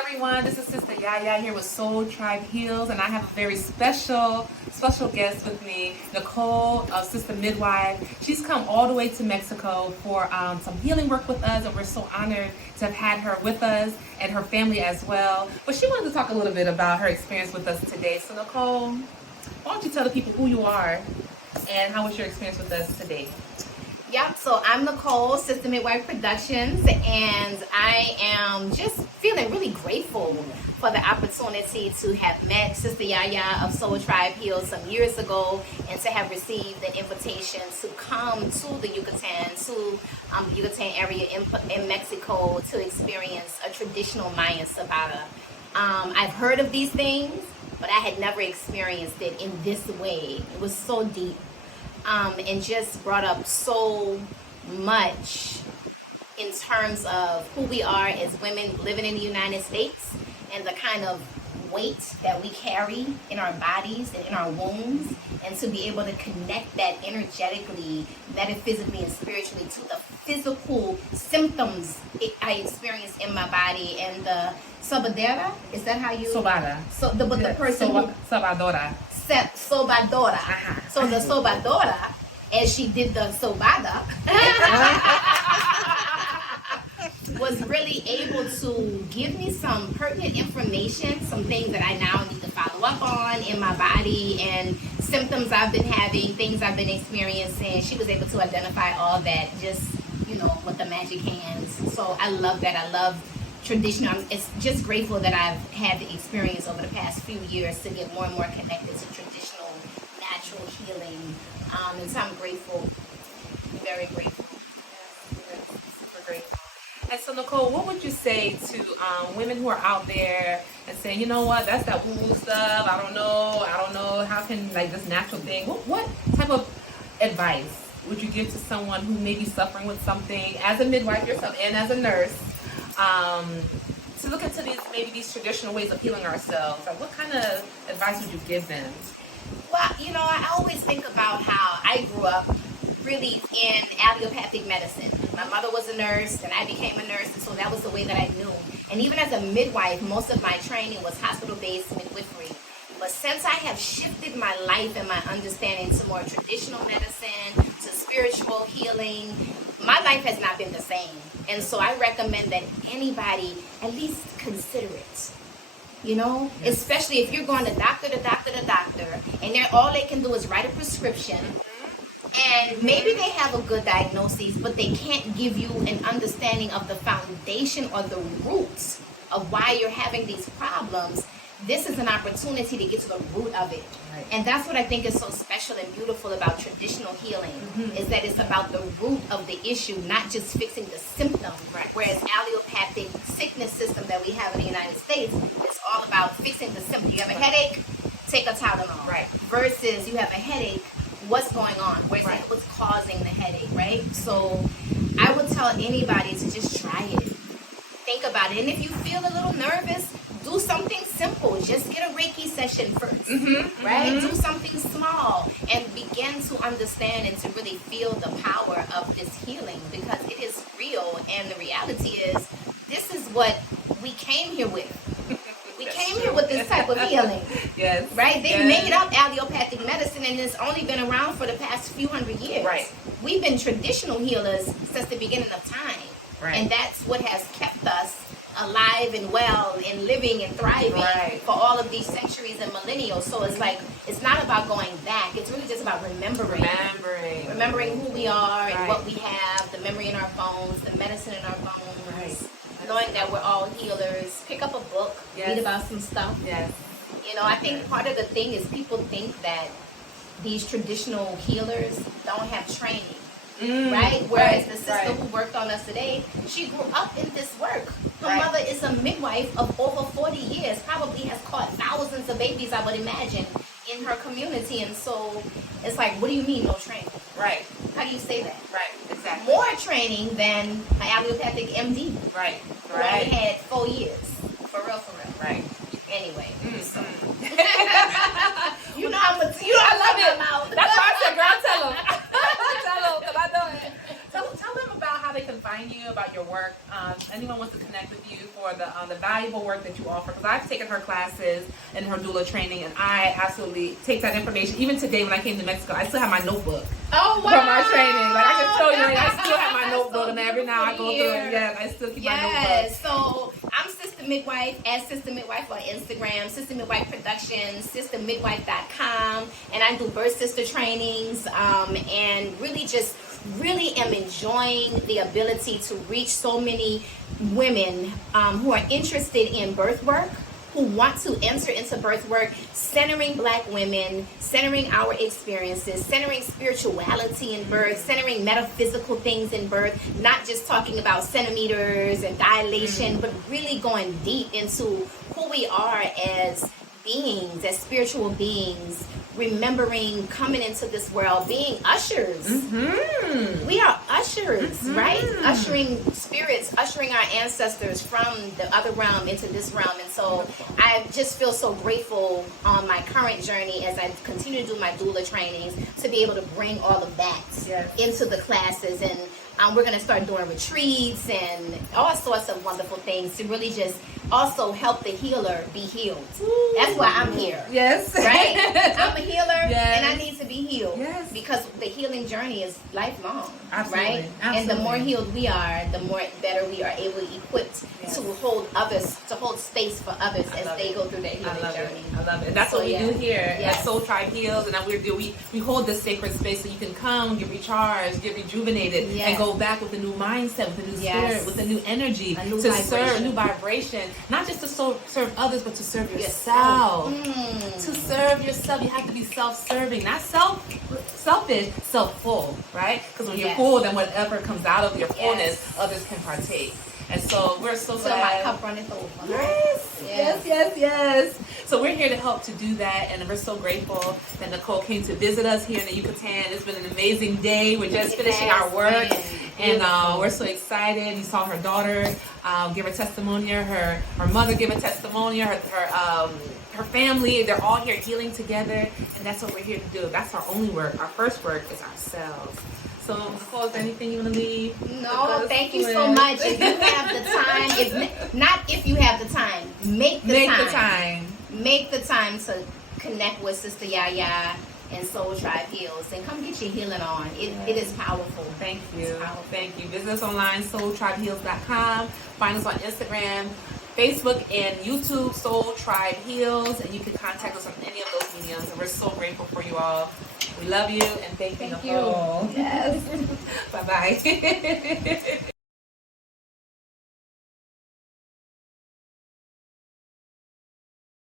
everyone. This is Sistah Yaya here with Soul Tribe Heals, and I have a very special guest with me, Nicole, Sister Midwife. She's come all the way to Mexico for some healing work with us, and we're so honored to have had her with us and her family as well. But she wanted to talk a little bit about her experience with us today. So Nicole, why don't you tell the people who you are and how was your experience with us today? Yep, so I'm Nicole, Sister Midwife Productions, and I am just feeling really grateful for the opportunity to have met Sister Yaya of Soul Tribe Heals some years ago, and to have received the invitation to come to the Yucatán, to the Yucatán area in Mexico to experience a traditional Mayan Sobada. I've heard of these things, but I had never experienced it in this way. It was so deep. And just brought up so much in terms of who we are as women living in the United States and the kind of weight that we carry in our bodies and in our wombs, and to be able to connect that energetically, metaphysically, and spiritually to the physical symptoms I experience in my body. And the Sobadera, is that how you? Sobada. So the person Sobadora. Sobadora. Uh-huh. So the Sobadora, as she did the Sobada, was really able to give me some pertinent information, some things that I now need to follow up on in my body, and symptoms I've been having, things I've been experiencing. She was able to identify all that just, with the magic hands. So I love that. I love traditional. It's just grateful that I've had the experience over the past few years to get more and more connected to traditional natural healing, and so I'm grateful, very grateful. Yes, super grateful. And so Nicole, what would you say to women who are out there and saying, you know what, that's that woo-woo stuff, I don't know, how can this natural thing, what type of advice would you give to someone who may be suffering with something as a midwife yourself and as a nurse, to look into these traditional ways of healing ourselves? Like, what kind of advice would you give them? Well, I always think about how I grew up really in allopathic medicine. My mother was a nurse, and I became a nurse, and so that was the way that I knew. And even as a midwife, most of my training was hospital-based midwifery. But since I have shifted my life and my understanding to more traditional medicine, to spiritual healing, my life has not been the same. And so I recommend that anybody at least consider it. Yes. Especially if you're going to doctor, and all they can do is write a prescription. And maybe they have a good diagnosis, but they can't give you an understanding of the foundation or the roots of why you're having these problems. This is an opportunity to get to the root of it. Right. And that's what I think is so special and beautiful about traditional healing, is that it's about the root of the issue, not just fixing the symptom. Right. Whereas allopathic sickness system that we have in the United States is all about fixing the symptom. You have a headache, take a Tylenol. Right. Versus you have a headache, what's going on? What's causing the headache, right? So I would tell anybody to just try it. Think about it. And if you feel a little nervous, do something simple. Just get a Reiki session first, right? Do something small and begin to understand and to really feel the power of this healing, because it is real. And the reality is, this is what we came here with. We came here with this type of healing. Yes. Right? They made up allopathic medicine, and it's only been around for the past few hundred years. Right. We've been traditional healers since the beginning of time. Right. And that's what has kept us alive and well and living and thriving for all of these centuries and millennials. So it's not about going back. It's really just about remembering who we are and what we have, the memory in our bones, the medicine in our bones, knowing that we're all healers. Pick up a book, read about some stuff. Yes. I think part of the thing is people think that these traditional healers don't have training. Right? Whereas the sister who worked on us today, she grew up in this work. Her mother is a midwife of over 40 years, probably has caught thousands of babies, I would imagine, in her community. And so it's like, what do you mean no training? Right. How do you say that? Right, exactly. More training than an allopathic MD. Right. Who only had 4 years. For real. Right. Anyway. So. I love it. That's why I said, girl, tell them. Tell them, because I know it. Tell them about how they can find you, about your work. Anyone wants to connect with you for for the valuable work that you offer, because I've taken her classes and her doula training, and I absolutely take that information. Even today when I came to Mexico, I still have my notebook. Oh, wow. From my training. Like, I can show you, like, I still have my notebook, and every now I go through it. Yeah, I still keep my notebook. Yes, so I'm Sister Midwife, at Sister Midwife on Instagram, Sister Midwife Productions, sistermidwife.com, and I do birth sister trainings, and really am enjoying the ability to reach so many women who are interested in birth work, who want to enter into birth work, centering Black women, centering our experiences, centering spirituality in birth, centering metaphysical things in birth, not just talking about centimeters and dilation, but really going deep into who we are as beings, as spiritual beings, remembering coming into this world, being ushers. We are ushers, right? Ushering spirits, ushering our ancestors from the other realm into this realm. And so I just feel so grateful on my current journey as I continue to do my doula trainings to be able to bring all of that into the classes. And we're going to start doing retreats and all sorts of wonderful things to really just also help the healer be healed. That's why I'm here. Yes. Right? I'm a healer and I need to be healed. Yes. Because the healing journey is lifelong. Absolutely. Right? Absolutely. And the more healed we are, the more better we are able, equipped to hold others, to hold space for others as they go through their healing journey. I love it. And that's what we do here at Soul Tribe Heals. And we hold this sacred space so you can come, get recharged, get rejuvenated, and go back with a new mindset, with a new spirit, with a new energy, to serve, a new vibration. Not just to serve others, but to serve yourself. To serve yourself, you have to be self-serving, not selfish, self-full, right? Because when you're full, then whatever comes out of your fullness, others can partake. And so we're so glad. My cup runneth over. Yes. So we're here to help to do that, and we're so grateful that Nicole came to visit us here in the Yucatán. It's been an amazing day. We're just finishing our work, and we're so excited. You saw her daughter give a testimonial, her mother give a testimonial, her family, they're all here healing together, and that's what we're here to do. That's our only work. Our first work is ourselves. So, Nicole, is there anything you want to leave? No, thank you so much. If you have the time, it's not if you have the time, make the time. Make the time to connect with Sistah Yaya and Soul Tribe Heals, and come get your healing on. It is powerful. Thank you. Thank you. Visit us online, soultribeheals.com. Find us on Instagram, Facebook, and YouTube, Soul Tribe Heals, and you can contact us on any of those mediums. And we're so grateful for you all. We love you, and thank you, Nicole. Yes. Bye-bye.